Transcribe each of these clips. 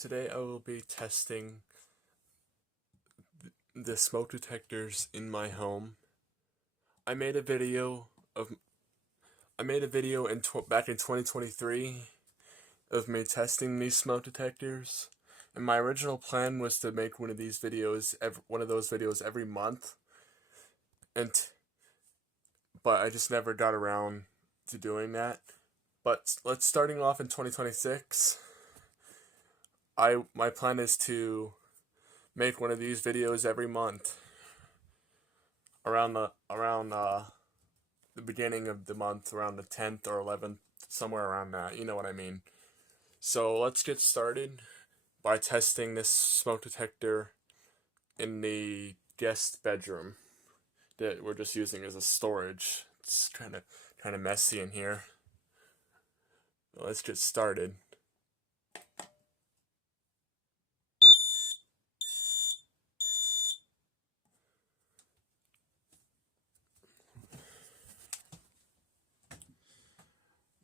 Today I will be testing the smoke detectors in my home. I made a video of back in 2023 of me testing these smoke detectors, and my original plan was to make one of those videos every month, and but I just never got around to doing that. But let's starting off in 2026. My plan is to make one of these videos every month around the beginning of the month, around the 10th or 11th, somewhere around that. You know what I mean. So let's get started by testing this smoke detector in the guest bedroom that we're just using as a storage. It's kind of messy in here. Let's get started.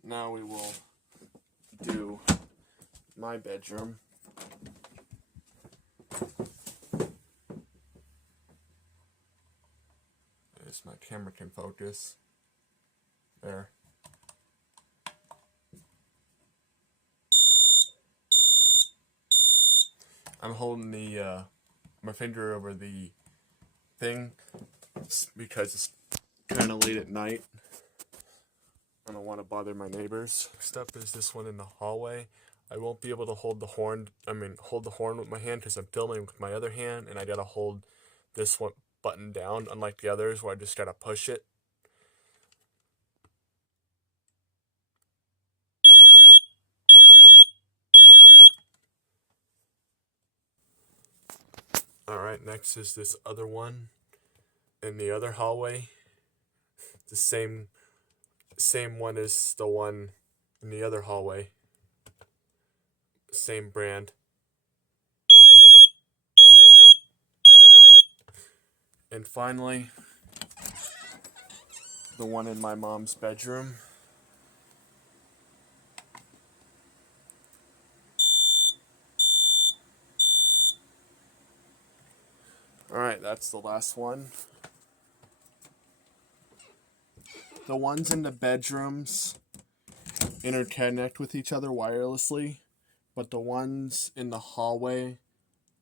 Now we will do my bedroom. As my camera can focus. There. I'm holding my finger over the thing because it's kind of late at night. I don't want to bother my neighbors. Next up is this one in the hallway. I won't be able to hold the horn with my hand because I'm filming with my other hand, and I gotta hold this one button down, unlike the others where I just gotta push it. Alright, next is this other one in the other hallway. The same one as the one in the other hallway. Same brand. And finally, the one in my mom's bedroom. Alright, that's the last one. The ones in the bedrooms interconnect with each other wirelessly, but the ones in the hallway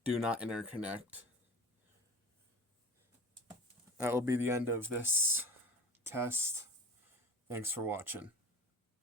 do not interconnect. That will be the end of this test. Thanks for watching.